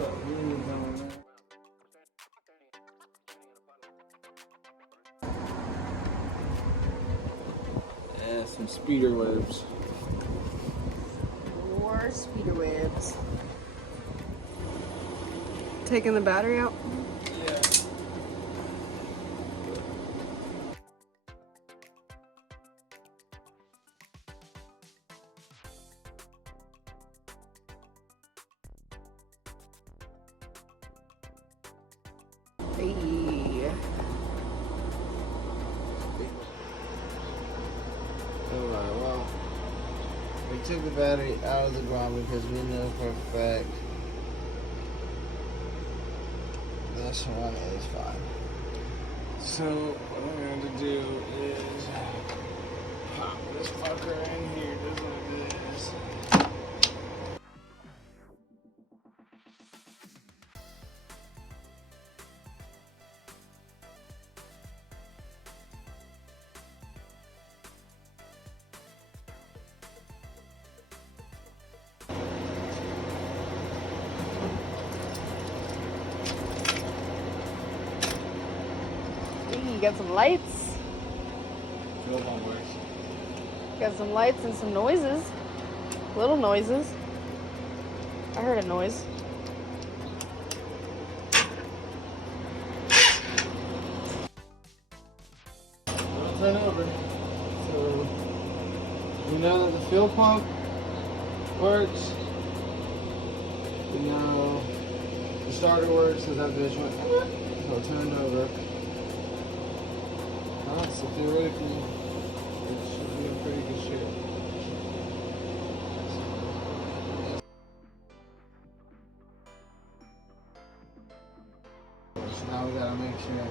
put leaves on there. Yeah, some speeder webs. More speeder webs. Taking the battery out? Yeah. Hey. Alright, well, we took the battery out of the ground because we know for a fact this one is fine. So what I'm going to do is pop this fucker in here just like this. Hey, you got some lights. Fuel pump works. Got some lights and some noises. Little noises. I heard a noise. It'll turn over. So we know that the fuel pump works. We know the starter works because that bitch went, so it turned over. So theoretically, it should be in pretty good shape. So now we gotta make sure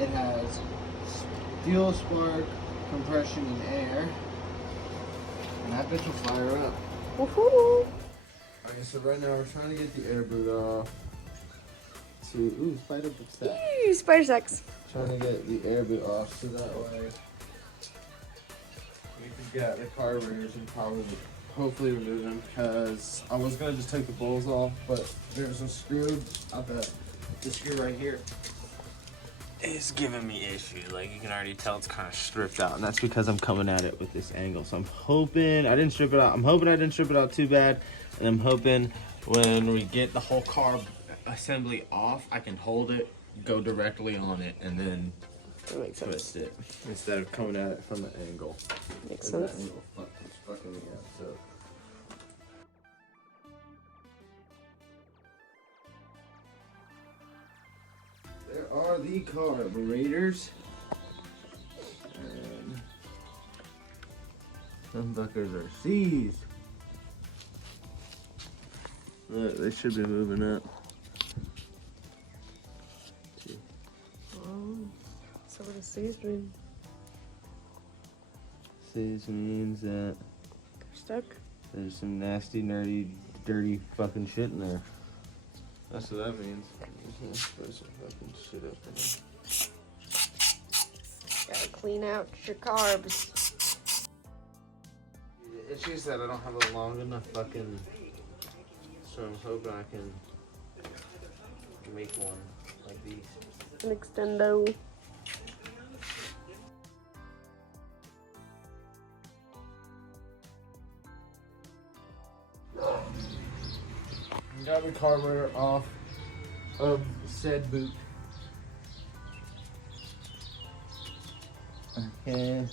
it has fuel, spark, compression, and air. And that bitch will fire up. Woohoo! Okay, so right now we're trying to get the air boot off. Ooh, spider book stack. Ew, spider sex. Trying to get the air boot off so that way we can get the carburetors and probably hopefully remove them, because I was gonna just take the bowls off, but there's a screw out the screw right here. It's giving me issues. Like, you can already tell it's kind of stripped out, and that's because I'm coming at it with this angle. So I'm hoping I didn't strip it out. I'm hoping I didn't strip it out too bad, and I'm hoping when we get the whole carb assembly off, I can hold it, go directly on it, and then twist it instead of coming at it from the angle. Makes sense. That angle is fucking me up. So. There are the carburetors. And some fuckers are seized. Look, they should be moving up. So what does seized mean? Seized means that Stuck? there's some nasty, nerdy, dirty fucking shit in there. That's what that means. There's some fucking shit up in there. Gotta clean out your carbs. It's just that I don't have a long enough fucking. So I'm hoping I can make one like these. An extendo. Got the carburetor off of said boot. Okay.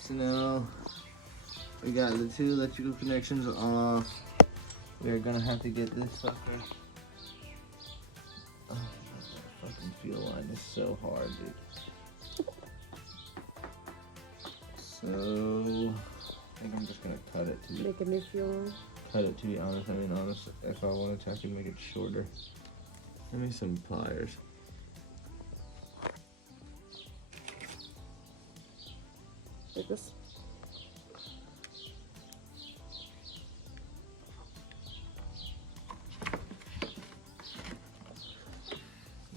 So now we got the two electrical connections off. We're gonna have to get this fucker. Oh, that fucking fuel line is so hard, dude. So I think I'm just gonna cut it to Make a new fuel. cut it, to be honest. I mean, honestly, if I wanted to, I could make it shorter. Give me some pliers. Like this.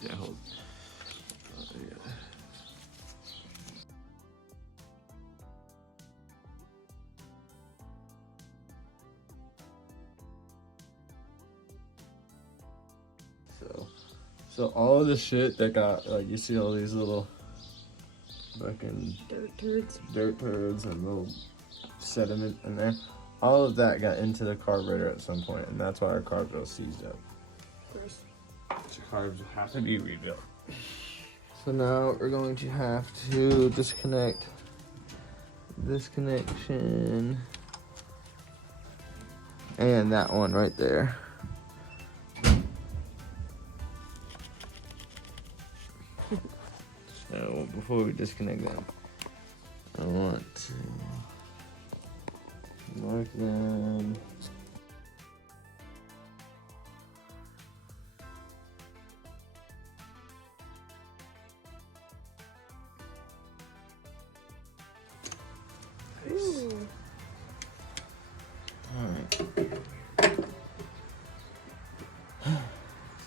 Yeah, hold. Yeah. So all of the shit that got, like, you see all these little fucking dirt turds and little sediment in there. All of that got into the carburetor at some point, and that's why our carburetor was seized up. So carbs have to be rebuilt. So now we're going to have to disconnect this connection and that one right there. So before we disconnect them, I want to mark them. Ooh. Alright.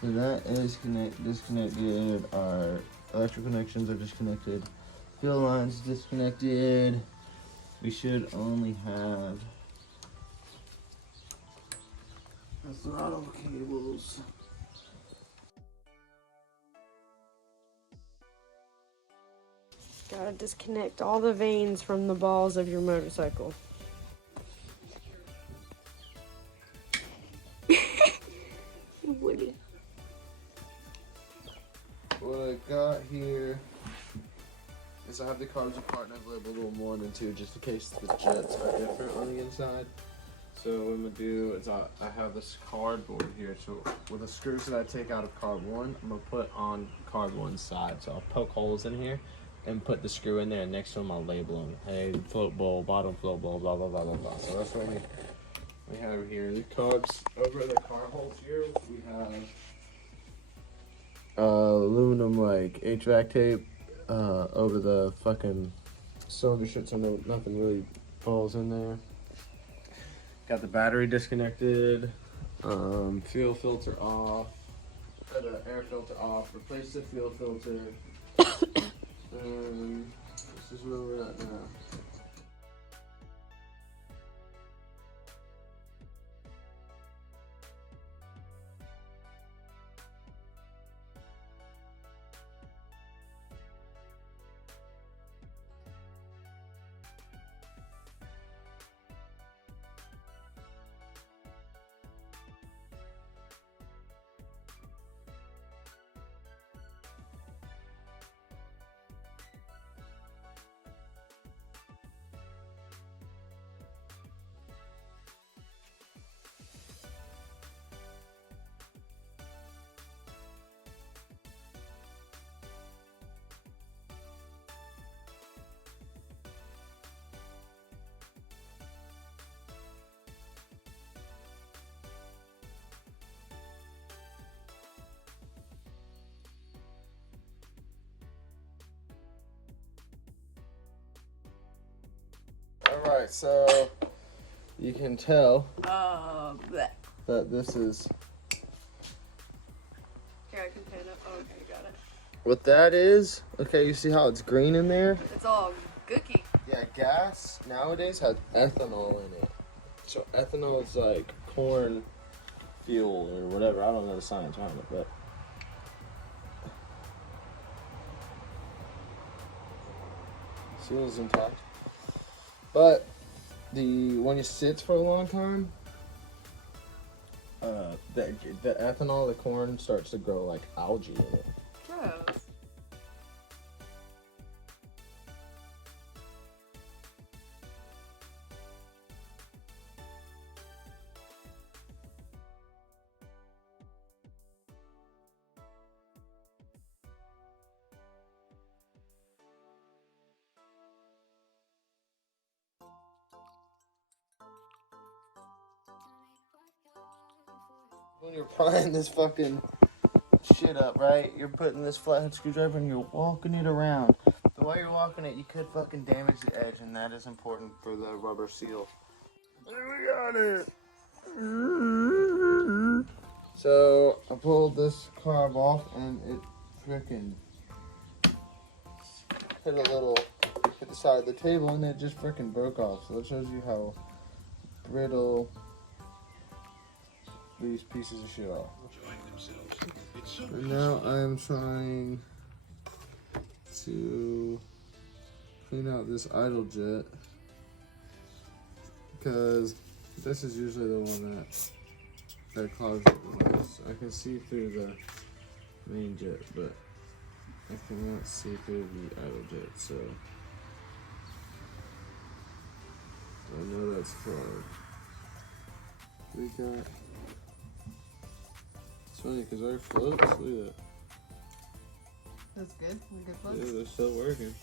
So that is disconnected. Our electrical connections are disconnected. Fuel lines disconnected. We should only have the throttle cables. Gotta disconnect all the vanes from the balls of your motorcycle. Woody. What I got here is I have the carbs apart and I've labeled them 1 and 2 just in case the jets are different on the inside. So what I'm gonna do is I have this cardboard here. So with the screws that I take out of carb 1, I'm gonna put on carb 1's side. So I'll poke holes in here and put the screw in there, and next to them I'll label them. Hey, float bowl, bottom float bowl, blah blah blah blah blah. So that's what we have here. The carbs over the car holes here. We have aluminum like HVAC tape over the fucking cylinder shit, so nothing really falls in there. Got the battery disconnected. Fuel filter off. Got the air filter off. Replace the fuel filter. This is where we're at now. Alright, so you can tell that this is Here, I can pan it. Oh, okay, got it. what that is. Okay, you see how it's green in there? It's all gooky. Yeah, gas nowadays has ethanol in it. So ethanol is like corn fuel or whatever. I don't know the science behind it, but seal's intact. But when it sits for a long time, the ethanol, the corn starts to grow like algae in it. Gross. When you're prying this fucking shit up, right? You're putting this flathead screwdriver and you're walking it around. The way you're walking it, you could fucking damage the edge, and that is important for the rubber seal. We got it! So, I pulled this carb off and it freaking hit the side of the table and it just freaking broke off. So that shows you how brittle these pieces of shit off. And now I'm trying to clean out this idle jet, because this is usually the one that clogs it the most. I can see through the main jet, but I cannot see through the idle jet, so I know that's clogged. We got, it's funny because our floats, look at that. That's good. Good Yeah, floats. they're still working.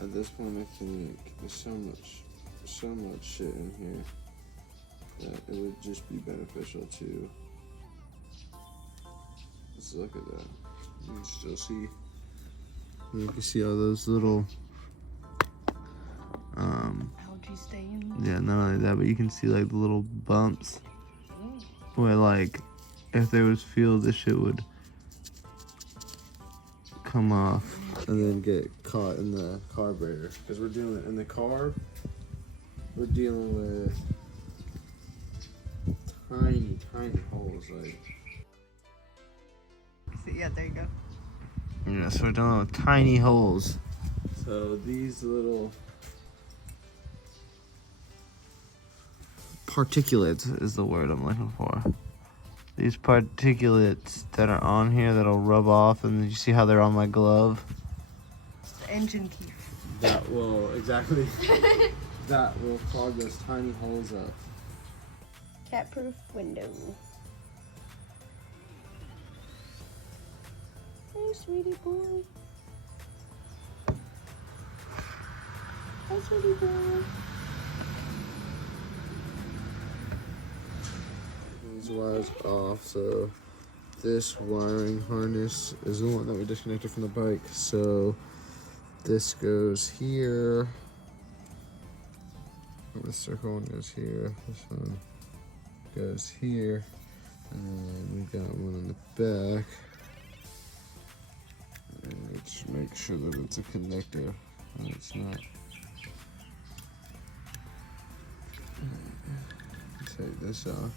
At this point, I think there's so much shit in here that it would just be beneficial to. Let's look at that. You can still see. You can see all those little. Algae stain. Yeah, not only that, but you can see like the little bumps where, like, if there was fuel, this shit would come off and then get caught in the carburetor. Because we're dealing in the carb, we're dealing with tiny holes. Like, Yeah, there you go. yeah, so we're dealing with tiny holes. So these little particulates is the word I'm looking for. These particulates that are on here that'll rub off, and you see how they're on my glove? The engine key. That will, exactly, that will clog those tiny holes up. Cat-proof window. Hey, sweetie boy. Hi, sweetie boy. These wires off, so this wiring harness is the one that we disconnected from the bike. So this goes here. The circle one goes here. This one goes here. And then we got one in the back. And let's make sure that it's a connector. And it's not. Take this off.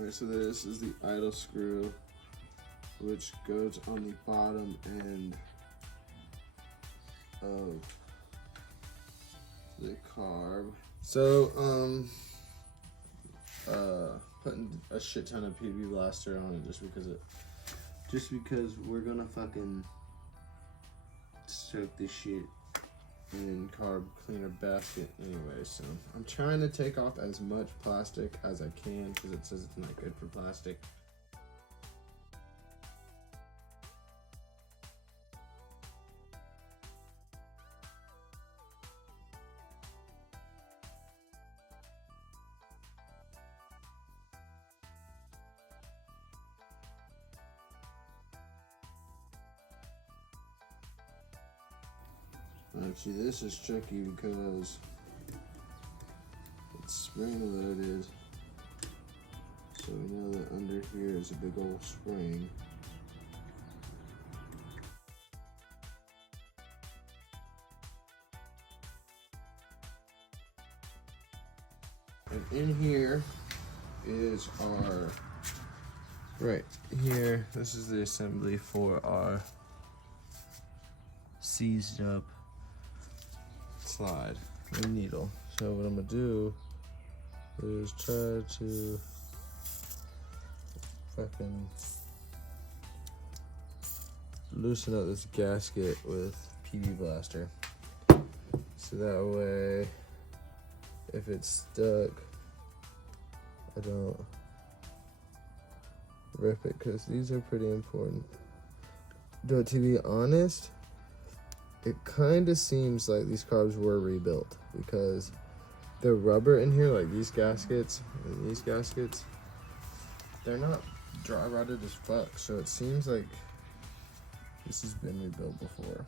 Alright, so this is the idle screw, which goes on the bottom end of the carb. So, putting a shit ton of PB Blaster on it just because we're gonna fucking soak this shit in carb cleaner basket anyway. So I'm trying to take off as much plastic as I can because it says it's not good for plastic. Actually, this is tricky because it's spring loaded, so we know that under here is a big old spring. And in here is our, right here, this is the assembly for our seized up slide and needle. So what I'm gonna do is try to fucking loosen up this gasket with PB Blaster. So that way, if it's stuck, I don't rip it, because these are pretty important. But to be honest, it kind of seems like these carbs were rebuilt, because the rubber in here, like these gaskets and these gaskets, they're not dry rotted as fuck. So it seems like this has been rebuilt before.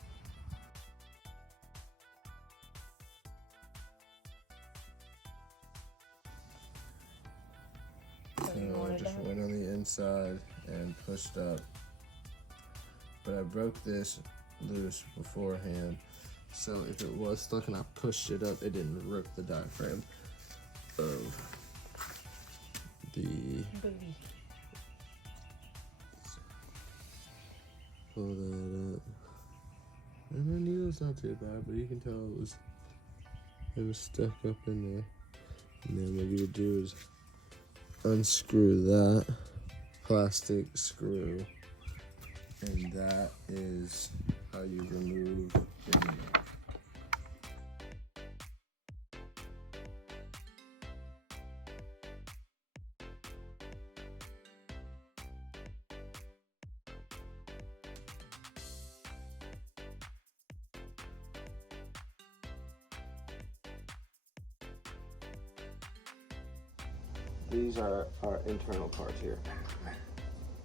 So I just went on the inside and pushed up. But I broke this loose beforehand. So if it was stuck and I pushed it up, it didn't rip the diaphragm of the Booty. Pull that up. And the needle's not too bad, but you can tell it was stuck up in there. And then what you would do is unscrew that plastic screw, and that is how you remove the needle. These are our internal parts here.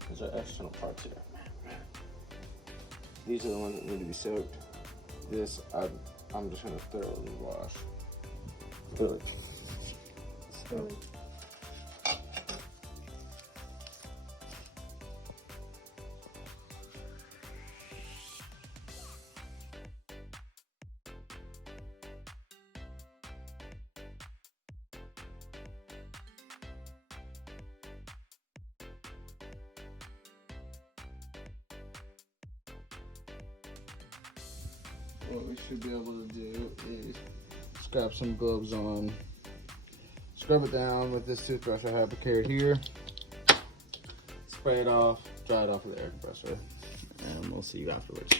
These are external parts here. These are the ones that need to be soaked. This, I'm just gonna thoroughly wash. Really. So. What we should be able to do is scrap some gloves on, scrub it down with this toothbrush I have carried here, spray it off, dry it off with the air compressor, and we'll see you afterwards.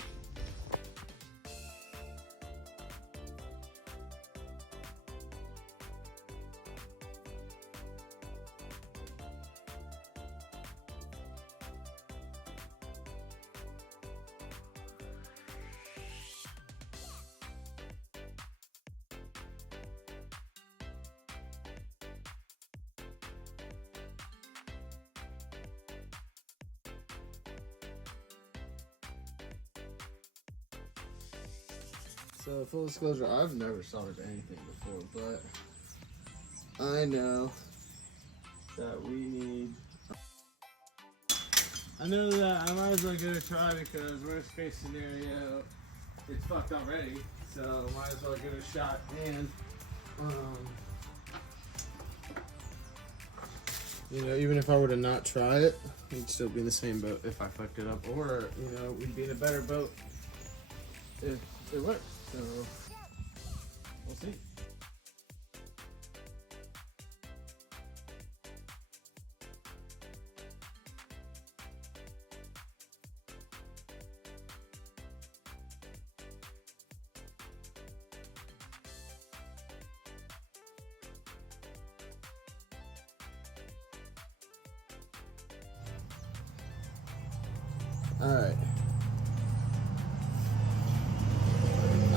So full disclosure, I've never soldered anything before, but I know that we need. I know that I might as well give it a try because worst case scenario, it's fucked already. So might as well give it a shot. And you know, even if I were to not try it, we'd still be in the same boat if I fucked it up, or you know, we'd be in a better boat if it worked. So we'll see.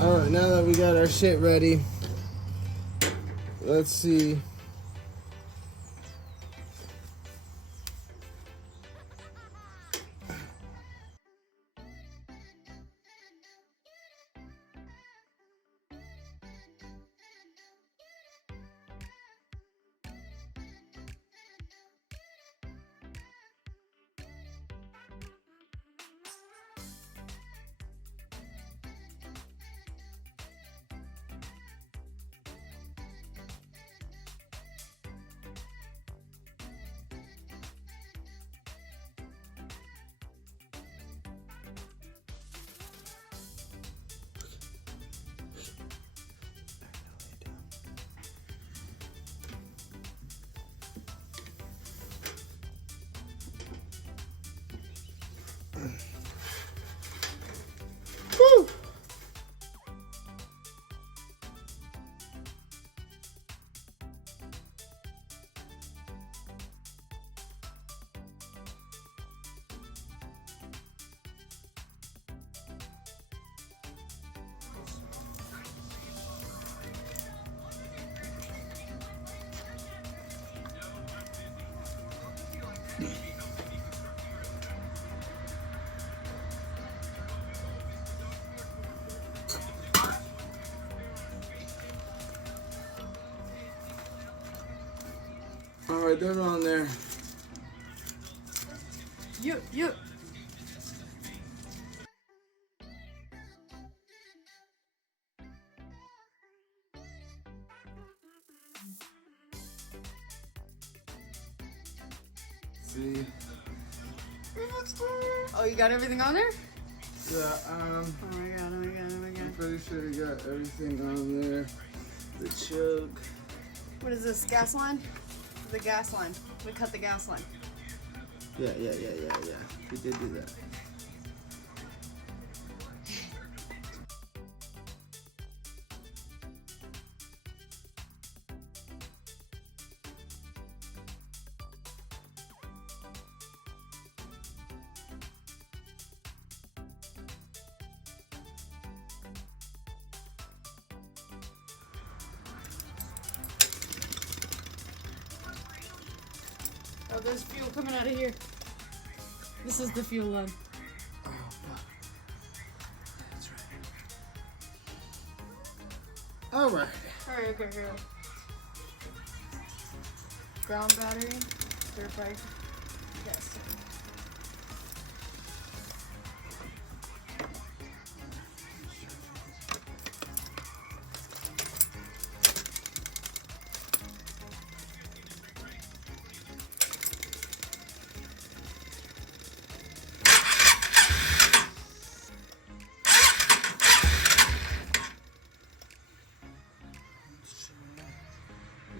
Alright, now that we got our shit ready, let's see. Woo! All right, they're on there. You. See? Oh, you got everything on there? Yeah, Oh my god, oh my god, oh my I'm god. pretty sure you got everything on there. The choke. What is this, gas line? The gas line. We cut the gas line. Yeah. We did do that. Oh, there's fuel coming out of here. This is the fuel line. Oh, fuck. That's right. All right. Alright, okay. Ground battery, dirt bike, gas tank.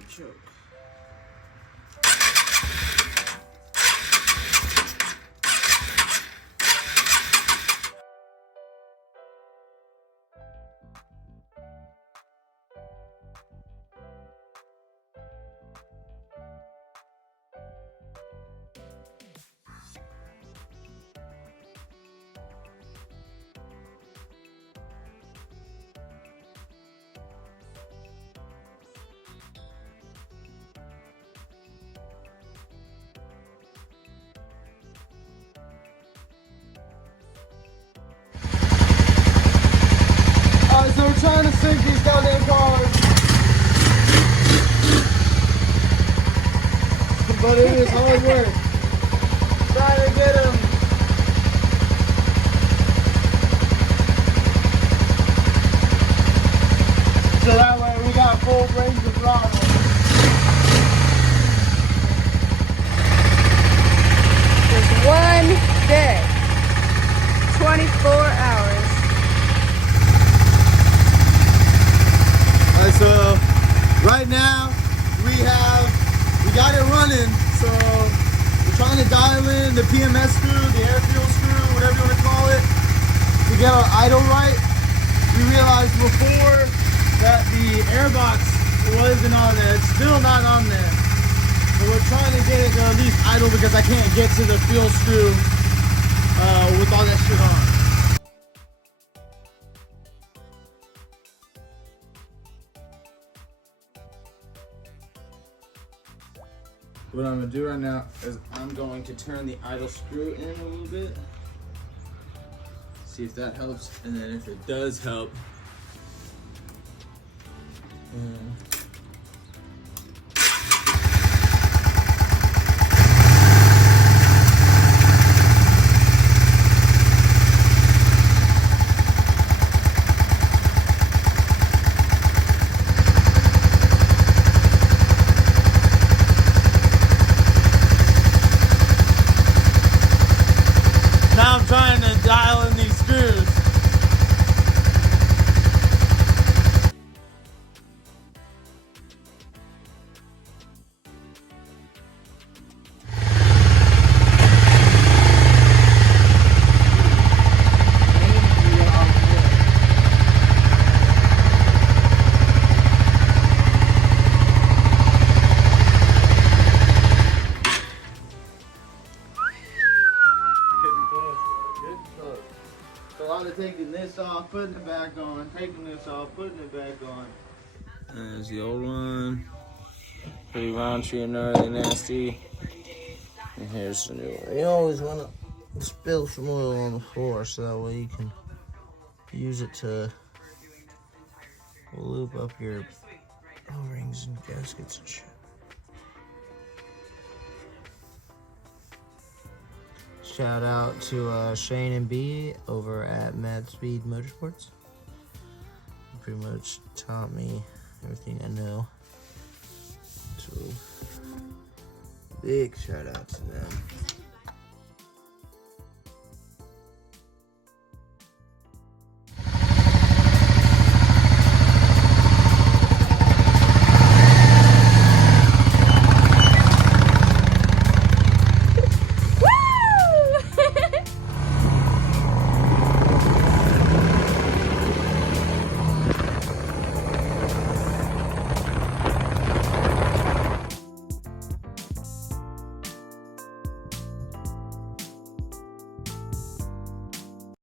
Choke. Alright, so we're trying to sink these goddamn cars. But it is hard work. Trying to get them. So that way we got full range of throttle. Just one day, 24 hours. Alright, so right now we got it running. So we're trying to dial in the PMS screw, the air fuel screw, whatever you want to call it, to get our idle right. We realized before that the airbox wasn't on there. It's still not on there. So we're trying to get it to at least idle because I can't get to the fuel screw with all that shit on. What I'm gonna do right now is I'm going to turn the idle screw in a little bit. See if that helps, and then if it does help, now I'm trying to dial in these screws. A lot of taking this off, putting it back on, taking this off, putting it back on. There's the old one. Pretty raunchy and gnarly, nasty. And here's the new one. You always want to spill some oil on the floor so that way you can use it to lube up your O-rings and gaskets and shit. Shout out to Shane and B over at Mad Speed Motorsports. He pretty much taught me everything I know. So, big shout out to them.